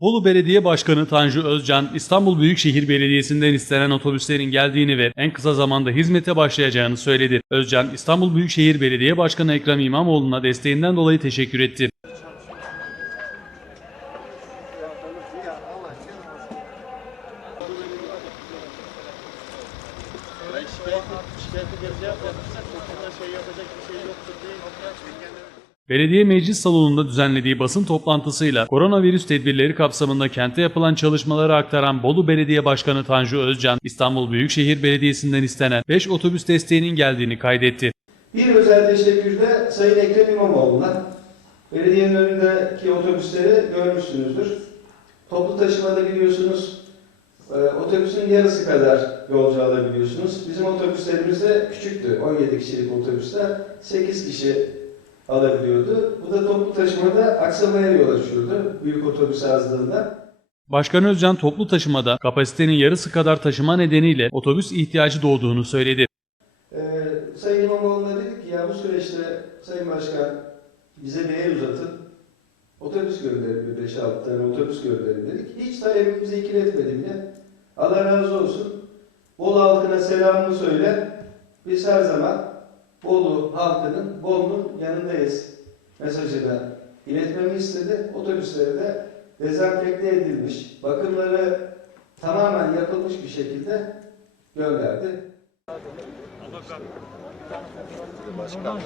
Bolu Belediye Başkanı Tanju Özcan, İstanbul Büyükşehir Belediyesi'nden istenen otobüslerin geldiğini ve en kısa zamanda hizmete başlayacağını söyledi. Özcan, İstanbul Büyükşehir Belediye Başkanı Ekrem İmamoğlu'na desteğinden dolayı teşekkür etti. Belediye meclis salonunda düzenlediği basın toplantısıyla koronavirüs tedbirleri kapsamında kente yapılan çalışmaları aktaran Bolu Belediye Başkanı Tanju Özcan, İstanbul Büyükşehir Belediyesi'nden istenen 5 otobüs desteğinin geldiğini kaydetti. Bir özel teşekkür de Sayın Ekrem İmamoğlu'na. Belediyenin önündeki otobüsleri görmüşsünüzdür. Toplu taşımada biliyorsunuz e, otobüsün yarısı kadar yolcu alabiliyorsunuz. Bizim otobüslerimiz de küçüktü. 17 kişilik otobüsler 8 kişi alabiliyordu. Bu da toplu taşımada aksamaya yol açıyordu büyük otobüs azlığında. Başkan Özcan toplu taşımada kapasitenin yarısı kadar taşıma nedeniyle otobüs ihtiyacı doğduğunu söyledi. Ee, Sayın İmamoğlu'na dedik ki ya bu süreçte Sayın Başkan bize el uzatın. Otobüs gönderin, bir 5-6 tane otobüs gönderin dedik. Hiç talebimizi ikiletmedi bile. Allah razı olsun. Bolu halkına selamımı söyle. Biz her zaman Bolu halkının, Bolu'nun yanındayız mesajını iletmemi istedi. Otobüsleri de dezenfekte edilmiş, bakımları tamamen yapılmış bir şekilde gönderdi. Başkan.